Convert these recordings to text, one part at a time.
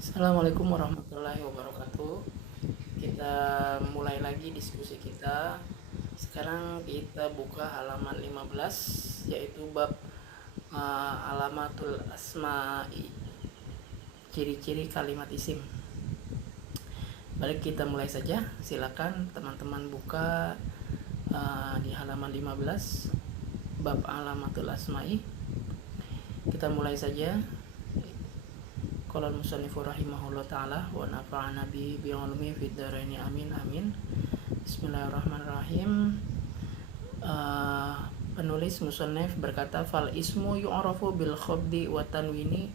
Assalamualaikum warahmatullahi wabarakatuh. Kita mulai lagi diskusi kita. Sekarang kita buka halaman 15, yaitu bab alamatul asma'i, ciri-ciri kalimat isim. Baik, kita mulai saja. Silakan teman-teman buka di halaman 15 bab alamatul asma'i. Kita mulai saja. Qala al-musannifu rahimahullah ta'ala wa nafa'ana bi ulumi fid dharaini amin amin. Bismillahirrahmanirrahim. Penulis musannif berkata, fal ismu yu'rafu bil khafdi wa tanwini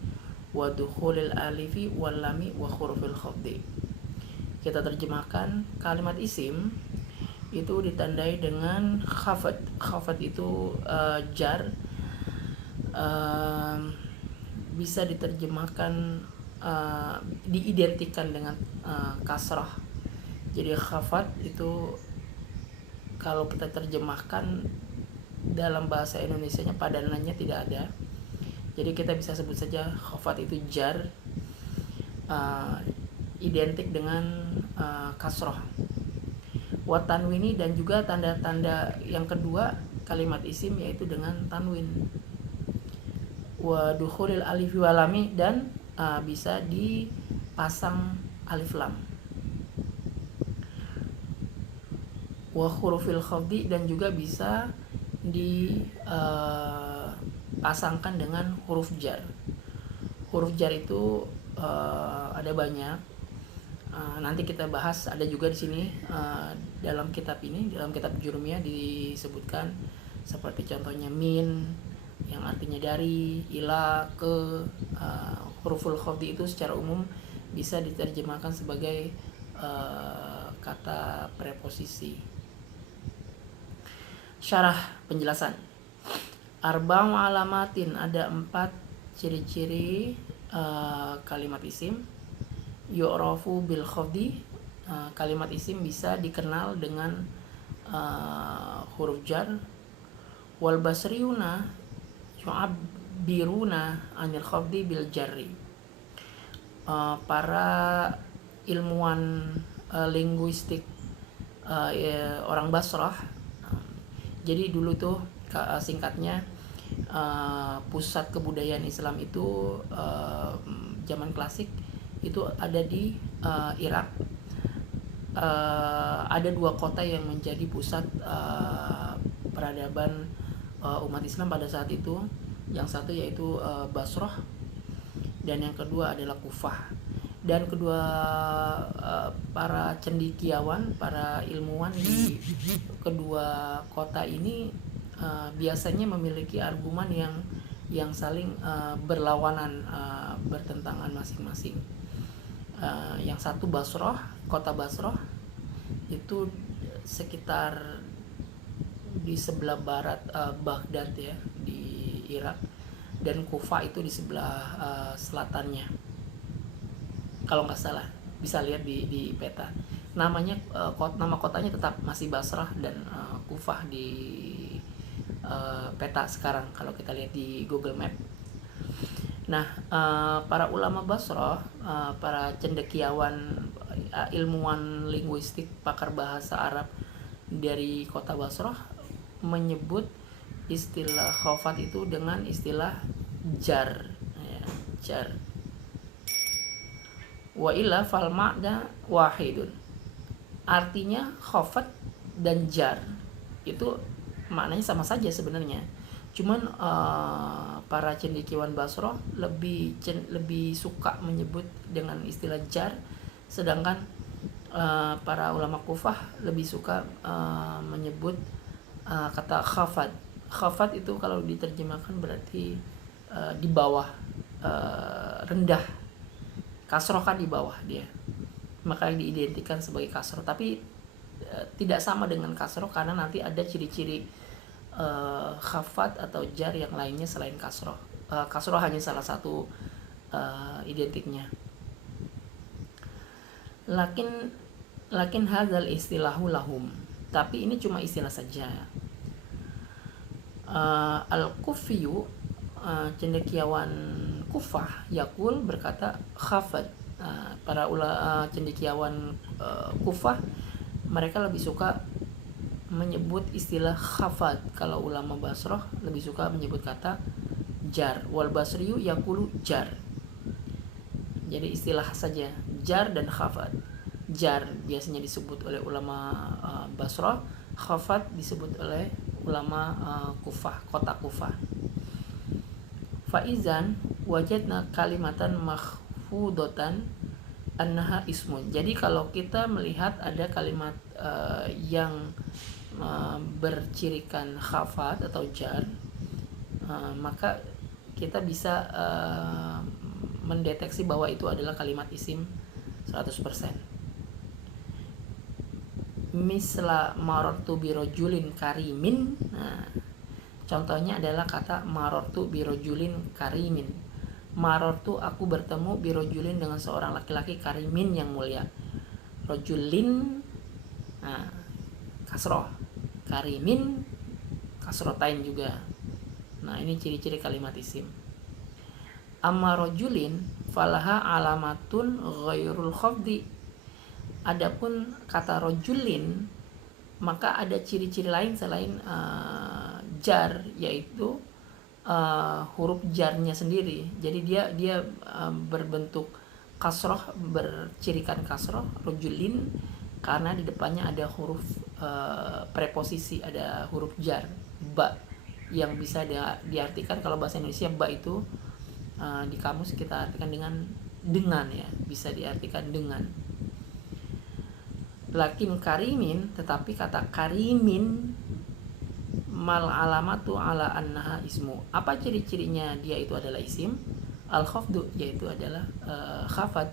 wa dukhulil alifi wal lami wa hurufil khafdi. Kita terjemahkan, kalimat isim itu ditandai dengan khafad. Khafad itu jar, bisa diterjemahkan diidentikan dengan kasrah. Jadi khafat itu kalau kita terjemahkan dalam bahasa Indonesianya padanannya tidak ada. Jadi kita bisa sebut saja khafat itu jar, identik dengan kasrah. Wa tanwini, dan juga tanda-tanda yang kedua kalimat isim yaitu dengan tanwin. Wa dukhulil alif walami, dan bisa dipasang alif lam. Wa hurufil khafdi, dan juga bisa dipasangkan dengan huruf jar. Huruf jar itu ada banyak. Nanti kita bahas, ada juga di sini dalam kitab ini, dalam kitab Jurumiyah disebutkan seperti contohnya min yang artinya dari, ila, ke. Huruful khafdi itu secara umum bisa diterjemahkan sebagai kata preposisi. Syarah, penjelasan. Arba'u alamatin, ada 4 ciri-ciri kalimat isim. Yu'rafu bil khafdi, kalimat isim bisa dikenal dengan huruf jar. Wal basriyuna yu'abbiruna anil khafdi bil jarri. Para ilmuwan linguistik orang Basrah, jadi dulu tuh singkatnya pusat kebudayaan Islam itu zaman klasik itu ada di Irak. Ada 2 kota yang menjadi pusat peradaban umat Islam pada saat itu. Yang satu yaitu Basrah, dan yang kedua adalah Kufah. Dan kedua para cendekiawan, para ilmuwan di kedua kota ini biasanya memiliki argumen yang saling berlawanan, bertentangan masing-masing. Yang satu Basrah, kota Basrah itu sekitar di sebelah barat Baghdad ya, di Irak, dan Kufah itu di sebelah selatannya, kalau nggak salah, bisa lihat di peta. Namanya nama kotanya tetap masih Basrah dan Kufah di peta sekarang kalau kita lihat di Google Map. Nah, para ulama Basrah, para cendekiawan, ilmuwan linguistik, pakar bahasa Arab dari kota Basrah menyebut istilah khafat itu dengan istilah jar, ya, jar. Wa illa fal ma'na wahidun. Artinya khafat dan jar itu maknanya sama saja sebenarnya. Cuman para cendekiawan Basrah lebih suka menyebut dengan istilah jar, sedangkan para ulama Kufah lebih suka menyebut kata khafat. Khafat itu kalau diterjemahkan berarti di bawah, rendah. Kasroh kan di bawah dia, maka diidentikan sebagai kasroh. Tapi tidak sama dengan kasroh, karena nanti ada ciri-ciri khafat atau jar yang lainnya selain kasroh. Kasroh hanya salah satu identiknya. Lakin hadzal istilahu lahum, tapi ini cuma istilah saja. Al-Kufiyu, cendekiawan Kufah, Yakul berkata khafat Para cendekiawan Kufah, mereka lebih suka menyebut istilah khafad. Kalau ulama Basrah lebih suka menyebut kata jar. Wal basriyu yaqulu jar. Jadi istilah saja, jar dan khafad. Jar biasanya disebut oleh ulama Basrah, khafad disebut oleh ulama Kufah, kota Kufah. Faizan wajadna kalimatan mahfudatan annaha ismun. Jadi kalau kita melihat ada kalimat yang bercirikan khafad atau jar, maka kita bisa mendeteksi bahwa itu adalah kalimat isim 100%. Misla marartu birojulin karimin. Nah, contohnya adalah kata marartu birojulin karimin. Marartu, aku bertemu, birojulin, dengan seorang laki-laki, karimin, yang mulia. Rojulin, nah, kasroh. Karimin, kasrotain juga. Nah, ini ciri-ciri kalimat isim. Amma rojulin falaha alamatun ghairul khafdi. Adapun kata rojulin, maka ada ciri-ciri lain selain jar, yaitu huruf jarnya sendiri. Jadi dia berbentuk kasroh, bercirikan kasroh, rojulin, karena di depannya ada huruf preposisi, ada huruf jar, ba, yang bisa diartikan, kalau bahasa Indonesia ba itu di kamus kita artikan dengan ya, bisa diartikan dengan. Lakin karimin, tetapi kata karimin mal alamatu ala annaha ismu. Apa ciri-cirinya dia itu adalah isim? Al khafdu, yaitu adalah khafad.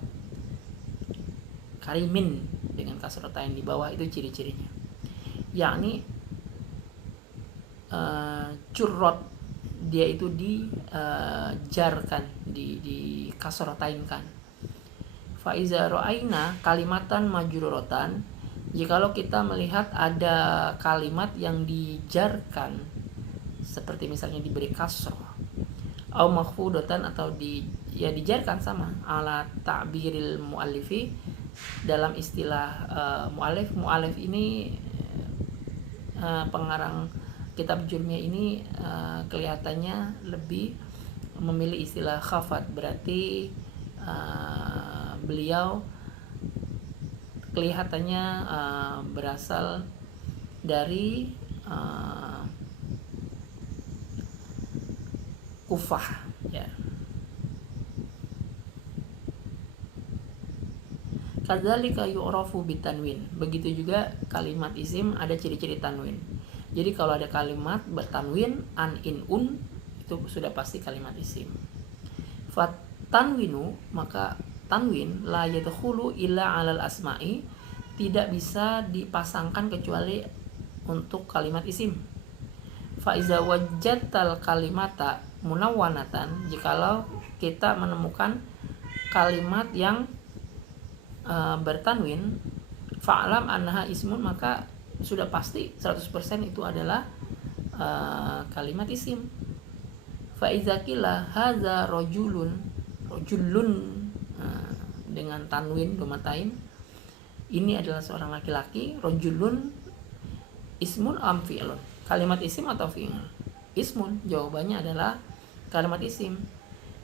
Karimin dengan kasrotain di bawah, itu ciri-cirinya. Yakni currot, dia itu dijarkan, di kasrotainkan. Faiza ro'aina kalimatan majrurotan, jikalau kita melihat ada kalimat yang dijarkan, seperti misalnya diberi kasroh, au makhfudatan, atau dijarkan sama, ala ta'biril mu'allifi, dalam istilah mu'allif. Mu'allif ini pengarang kitab Jurmiyah ini kelihatannya lebih memilih istilah khafad, berarti beliau kelihatannya berasal dari Kufah ya. Kadzalika yu'rafu bitanwin. Begitu juga kalimat isim ada ciri-ciri tanwin. Jadi kalau ada kalimat bertanwin, an, in, un, itu sudah pasti kalimat isim. Fat tanwinu, maka tanwin la yadkhulu illa 'alal asma'i, tidak bisa dipasangkan kecuali untuk kalimat isim. Fa iza wajadtal kalimata munawwanatan, jikalau kita menemukan kalimat yang bertanwin, fa'lam annaha ismun, maka sudah pasti 100% itu adalah kalimat isim. Fa iza qila hadza rajulun dengan tanwin domatain, ini adalah seorang laki-laki. Rajulun ismun am fi'lun, kalimat isim atau fi'il? Ismun, jawabannya adalah kalimat isim.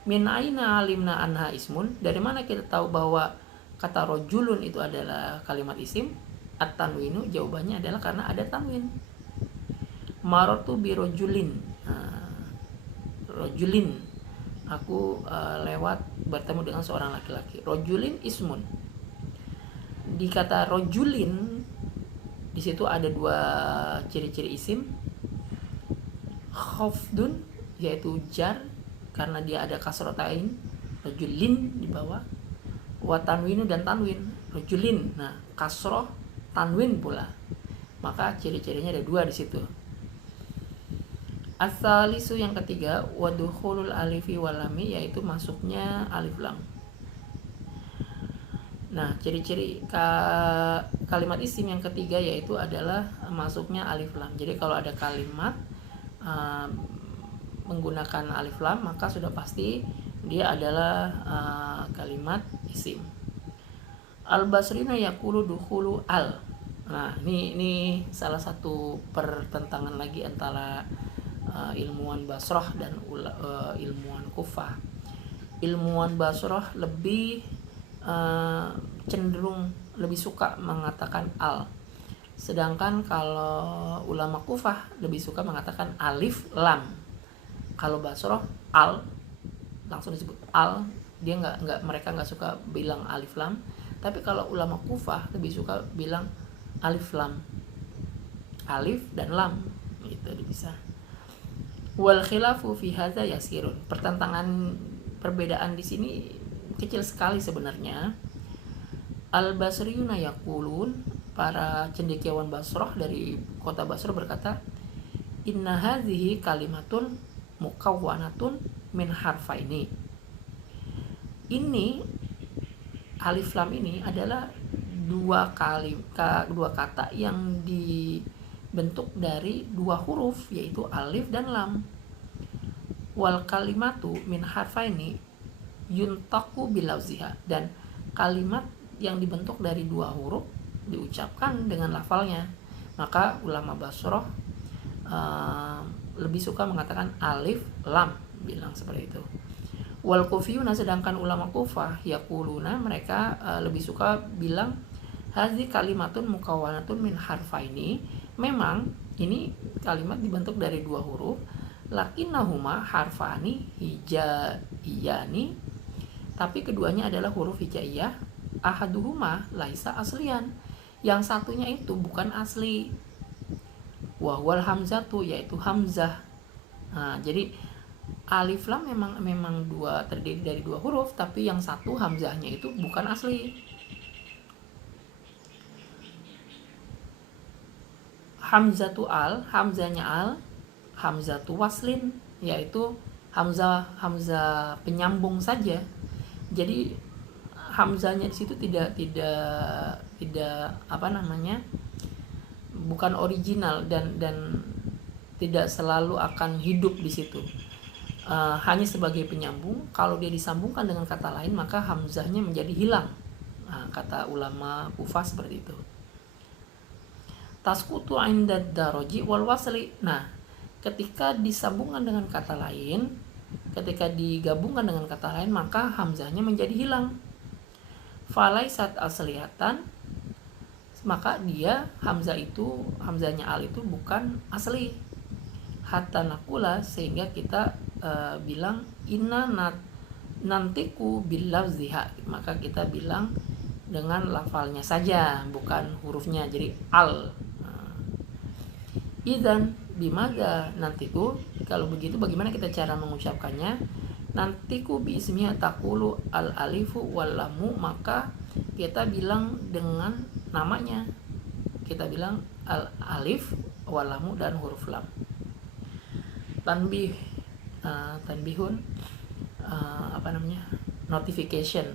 Min aina alimna anha ismun, dari mana kita tahu bahwa kata rajulun itu adalah kalimat isim? At-tanwinu, jawabannya adalah karena ada tanwin. Marartu bi rajulin, rajulin, aku lewat bertemu dengan seorang laki-laki. Rajulin ismun. Di kata rajulin di situ ada dua ciri-ciri isim. Khafdun, yaitu jar karena dia ada kasrotain, rajulin di bawah. Wa tanwinu, dan tanwin, rajulin. Nah, kasroh, tanwin pula. Maka ciri-cirinya ada dua di situ. As-salisu, yang ketiga, wadukhulul alifi walami, yaitu masuknya alif lam. Nah, ciri-ciri kalimat isim yang ketiga yaitu adalah masuknya alif lam. Jadi kalau ada kalimat menggunakan alif lam, maka sudah pasti Dia adalah kalimat isim. Al-Basrina yaqulu dukhulu al. Nah, ini salah satu pertentangan lagi antara ilmuwan Basrah dan ilmuwan Kufah. Ilmuwan Basrah lebih cenderung lebih suka mengatakan al. Sedangkan kalau ulama Kufah lebih suka mengatakan alif lam. Kalau Basrah al langsung disebut al, dia mereka nggak suka bilang alif lam. Tapi kalau ulama Kufah lebih suka bilang alif lam, alif dan lam itu dipisah. Wal khilafu fi hadza yasirun. Perbedaan di sini kecil sekali sebenarnya. Al Basriyuna yaqulun, para cendekiawan Basrah dari kota Basrah berkata, inna hadhihi kalimatun mukawwanatun min harfaini. Ini alif lam ini adalah dua kata yang dibentuk dari dua huruf, yaitu alif dan lam. Wal kalimatu min harfaini yuntaku bilauziha, dan kalimat yang dibentuk dari dua huruf diucapkan dengan lafalnya. Maka ulama Basrah lebih suka mengatakan alif lam, bilang seperti itu. Wal kufiyuna, sedangkan ulama Kufah yaquluna, mereka lebih suka bilang hazi kalimatun mukawwanatun min harfaini. Memang ini kalimat dibentuk dari dua huruf, lakinnahuma harfani hijaiyani, tapi keduanya adalah huruf hijaiyah. Ahaduhuma laisa aslian, yang satunya itu bukan asli. Wa wal hamzatu, yaitu hamzah. Nah, jadi alif lam memang terdiri dari dua huruf, tapi yang satu hamzahnya itu bukan asli. Hamzatu al, hamzahnya al, hamzatu waslin, yaitu hamzah penyambung saja. Jadi hamzahnya di situ tidak bukan original dan tidak selalu akan hidup di situ. Hanya sebagai penyambung. Kalau dia disambungkan dengan kata lain, maka hamzahnya menjadi hilang. Kata ulama Kufah seperti itu. Tasqutu 'inda daroji wal wasli. Nah, ketika disambungkan dengan kata lain, ketika digabungkan dengan kata lain, maka hamzahnya menjadi hilang. Falaisat asliyatan, maka dia hamzahnya al itu bukan asli. Hatta nakula, sehingga kita bilang inna nantiku bilafziha, maka kita bilang dengan lafalnya saja, bukan hurufnya, jadi al. Idzan bimaga nantiku, kalau begitu bagaimana kita cara mengucapkannya? Nantiku biismiha taqulu al alifu wal lamu, maka kita bilang dengan namanya, kita bilang al alif wal lamu dan huruf lam. Tanbihun notification,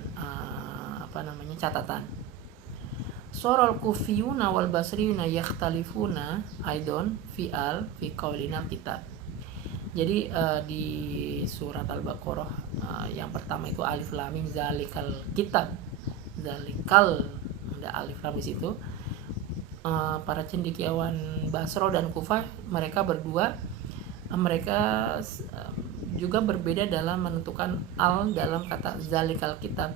catatan. Sorol kufiyuna wal basriyuna yakhtalifuna aidon fi qaulina kitab. Jadi di surat Al-Baqarah yang pertama itu alif lam mim zalikal kitab. Zalikal, ada alif lam di situ. Para cendekiawan Basra dan Kufah, mereka berdua juga berbeda dalam menentukan al dalam kata zalikal kitab.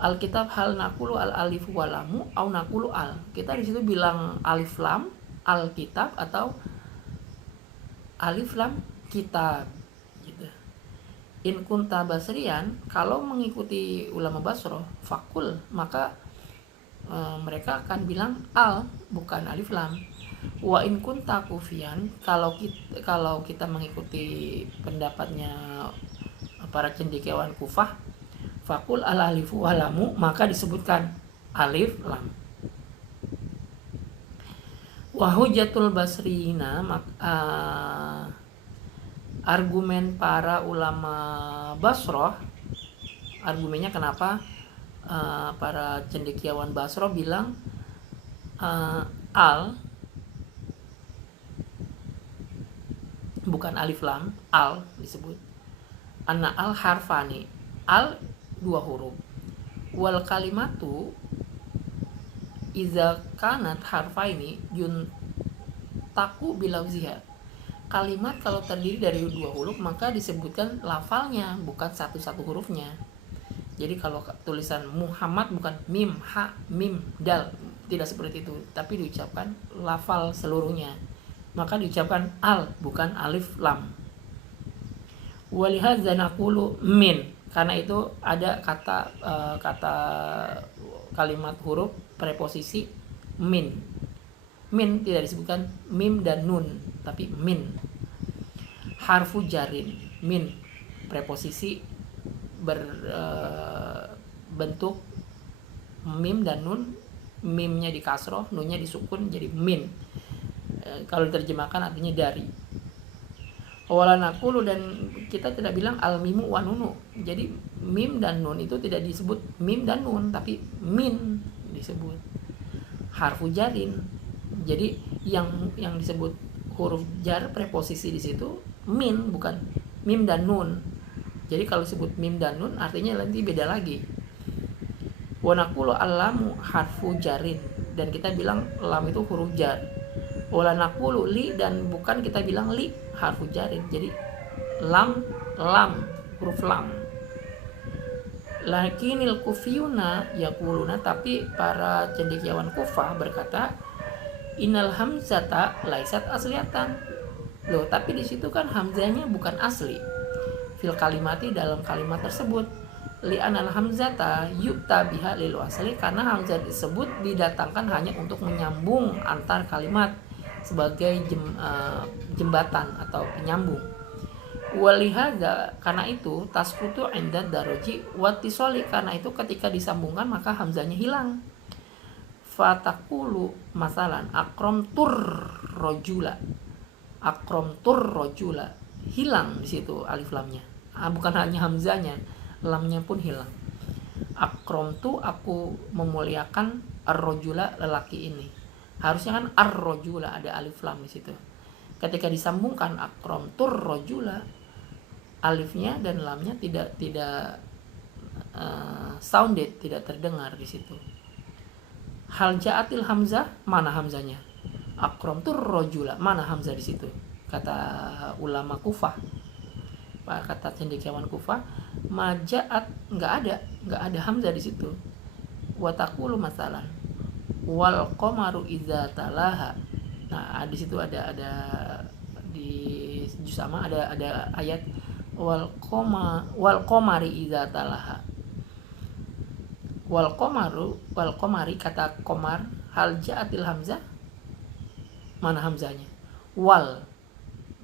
Alkitab hal nakulu al alif walamu au nakulu al. Kita di situ bilang alif lam alkitab atau alif lam kitab gitu. In kunta basrian, kalau mengikuti ulama Basra fakul, maka mereka akan bilang al, bukan alif lam. Wa in kunta kufian, kalau kita mengikuti pendapatnya para cendekiawan Kufah, fakul al alifu walamu, maka disebutkan alif lam. Wa hujjatul basriyina, argumen para ulama Basrah, argumennya kenapa para cendekiawan Basrah bilang al bukan alif lam, al disebut. anna al harfani, al dua huruf, wal kalimatu iza kanat harfaini yuntaku bilauziha. Kalimat kalau terdiri dari dua huruf maka disebutkan lafalnya, bukan satu-satu hurufnya. Jadi kalau tulisan Muhammad bukan mim, ha, mim, dal, tidak seperti itu, tapi diucapkan lafal seluruhnya. Maka diucapkan al, bukan alif lam. Walihadza naqulu min, karena itu ada kata kalimat huruf preposisi min. Min tidak disebutkan mim dan nun, tapi min. Harfu jarin, min preposisi berbentuk mim dan nun, mimnya di kasroh, nunnya disukun jadi min. Kalau diterjemahkan artinya dari. Wala naqulu, dan kita tidak bilang al mimu wa nunu. Jadi mim dan nun itu tidak disebut mim dan nun, tapi min disebut. Harfu jarin. Jadi yang disebut huruf jar preposisi di situ min, bukan mim dan nun. Jadi kalau disebut mim dan nun artinya nanti beda lagi. Wa naqulu al-lamu harfu jarin, dan kita bilang lam itu huruf jar. Wala naqulu li, dan bukan kita bilang li harfu jarin. Jadi lam huruf lam. Lakinil kufiyuna yaquluna, tapi para cendekiawan Kufah berkata innal hamzata laisat asliyatan. Loh, tapi di situ kan hamzanya bukan asli. Fil kalimati, dalam kalimat tersebut. Li'anal hamzata yu'ta biha lil wasli, karena hamzah tersebut didatangkan hanya untuk menyambung antar kalimat sebagai jembatan atau penyambung. Walihada, karena itu tasqutu 'inda daroji wattisali, karena itu ketika disambungkan maka hamzahnya hilang. Fatakulu masalan akramtur rojula, hilang di situ alif lamnya. Bukan hanya hamzahnya, lamnya pun hilang. Akramtu, aku memuliakan ar-rojula, lelaki ini. Harusnya kan ar-rojula, ada alif lam di situ. Ketika disambungkan akramtur rojula, alifnya dan lamnya tidak sounded, tidak terdengar di situ. Hal ja'atil hamzah, mana hamzanya? Akramtur rojula, mana hamzah di situ? Kata ulama Kufah, kata cendekiawan Kufah, maja'at, nggak ada hamzah di situ. Watakulu masalan wal qamaru idza talaha. Nah, di situ ada di juz sama ada ayat wal qamari idza talaha. Wal qamari, kata qamar, hal ja'atil hamzah, mana hamzahnya? Wal.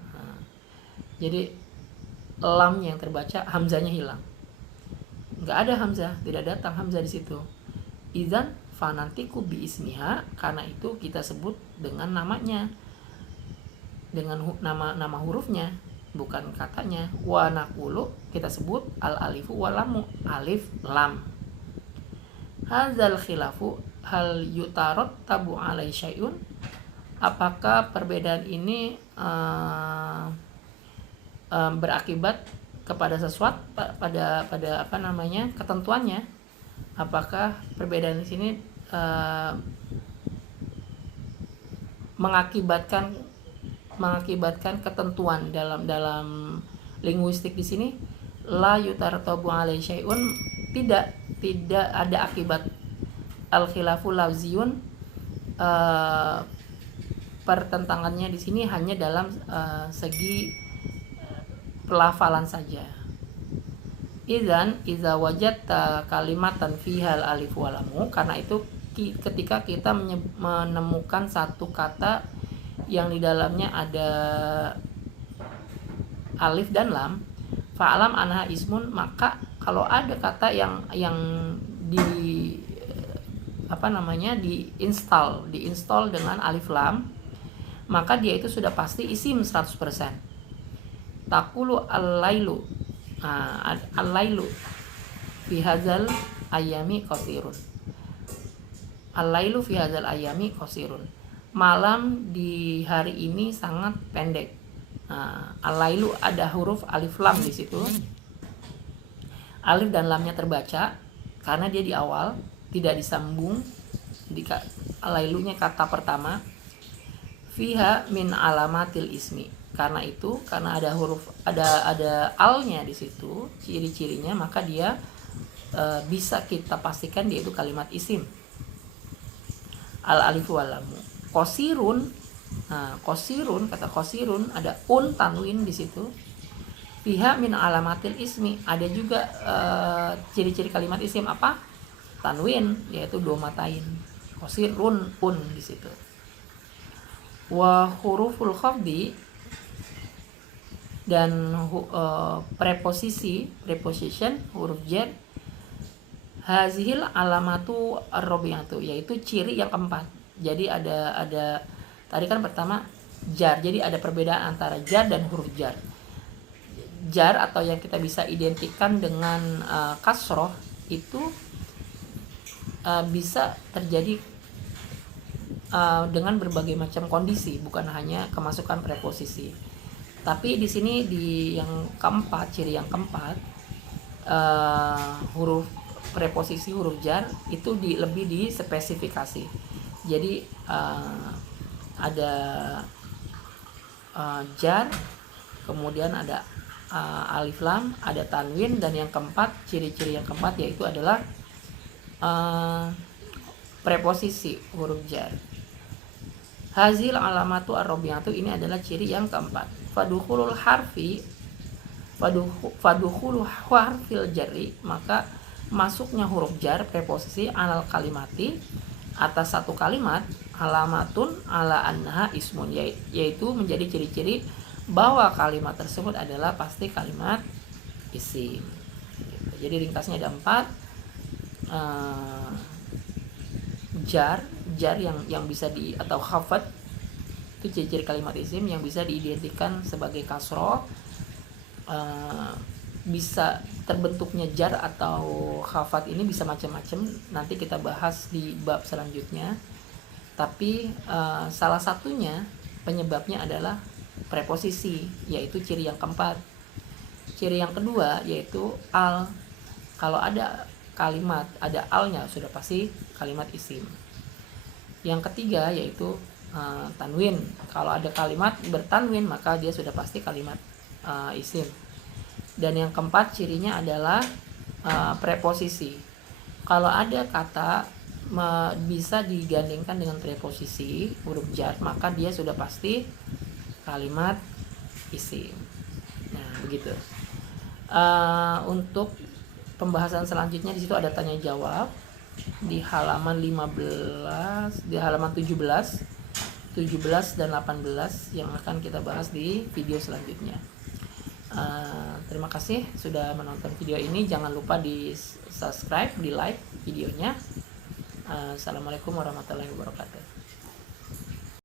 Nah, jadi lam yang terbaca, hamzahnya hilang. Nggak ada hamzah, tidak datang hamzah di situ. Idzan fanantiku bi ismiha, karena itu kita sebut dengan namanya, dengan nama hurufnya, bukan katanya. Wa naqulu, kita sebut al alifu wal lamu, alif lam. Hadzal khilafu hal yutarot tabu alai syai'un, apakah perbedaan ini berakibat kepada sesuatu, pada apa namanya, ketentuannya? Apakah perbedaan di sini mengakibatkan ketentuan dalam linguistik di sini? La yutartabu alai syai'un, tidak ada akibat. Al khilafu lafziyun, pertentangannya di sini hanya dalam segi pelafalan saja. Idzan idza wajadta kalimatan fihal alif walamu, karena itu ketika kita menemukan satu kata yang di dalamnya ada alif dan lam, fa'alam anha ismun, maka kalau ada kata yang diinstal dengan alif lam, maka dia itu sudah pasti isim 100%. Taqulu al-lailu, al-lailu fi hadzal ayami qasirun. Al-lailu fi hadzal ayami qasirun. Malam di hari ini sangat pendek. Al-lailu ada huruf alif lam di situ. Alif dan lamnya terbaca karena dia di awal, tidak disambung di lailunya kata pertama. Fiha min alamatil ismi. Karena itu, karena ada huruf ada alnya di situ, ciri-cirinya, maka dia bisa kita pastikan dia itu kalimat isim. Al alif wal lam. Qasirun. Nah, qasirun, kata qasirun ada tanwin di situ. Fiha min alamatil ismi, ada juga ciri-ciri kalimat isim apa? Tanwin, yaitu domatain. Qasirun di situ. Wa huruful khafdi, dan preposition huruf jar, hazihil alamatu ar-rabi'atu, yaitu ciri yang keempat. Jadi ada tadi kan pertama jar, jadi ada perbedaan antara jar dan huruf jar. Jar atau yang kita bisa identikan dengan kasroh itu bisa terjadi dengan berbagai macam kondisi, bukan hanya kemasukan preposisi. Tapi di sini di yang keempat, ciri yang keempat, huruf preposisi huruf jar itu lebih dispesifikasi. Jadi ada jar, kemudian ada alif lam, ada tanwin, dan yang keempat, ciri-ciri yang keempat yaitu adalah preposisi huruf jar. Hazil alamatu ar-rabi'atu, ini adalah ciri yang keempat. Fadukhulul harfil jarri, maka masuknya huruf jar preposisi alal kalimati, atas satu kalimat, alamatun ala annaha ismun, yaitu menjadi ciri-ciri bahwa kalimat tersebut adalah pasti kalimat isim. Jadi ringkasnya ada 4. Jar yang bisa atau khafat itu ciri-ciri kalimat isim yang bisa diidentikan sebagai kasroh. Bisa terbentuknya jar atau khafat ini bisa macam-macam, nanti kita bahas di bab selanjutnya. Tapi salah satunya penyebabnya adalah preposisi, yaitu ciri yang keempat. Ciri yang kedua yaitu al. Kalau ada kalimat ada alnya sudah pasti kalimat isim. Yang ketiga yaitu tanwin. Kalau ada kalimat bertanwin maka dia sudah pasti kalimat isim. Dan yang keempat cirinya adalah preposisi. Kalau ada kata bisa digandingkan dengan preposisi huruf jar, maka dia sudah pasti kalimat isim. Nah, begitu. Untuk pembahasan selanjutnya di situ ada tanya jawab di halaman 15, di halaman 17 dan 18 yang akan kita bahas di video selanjutnya. Terima kasih sudah menonton video ini. Jangan lupa di subscribe, di like videonya. Assalamualaikum warahmatullahi wabarakatuh.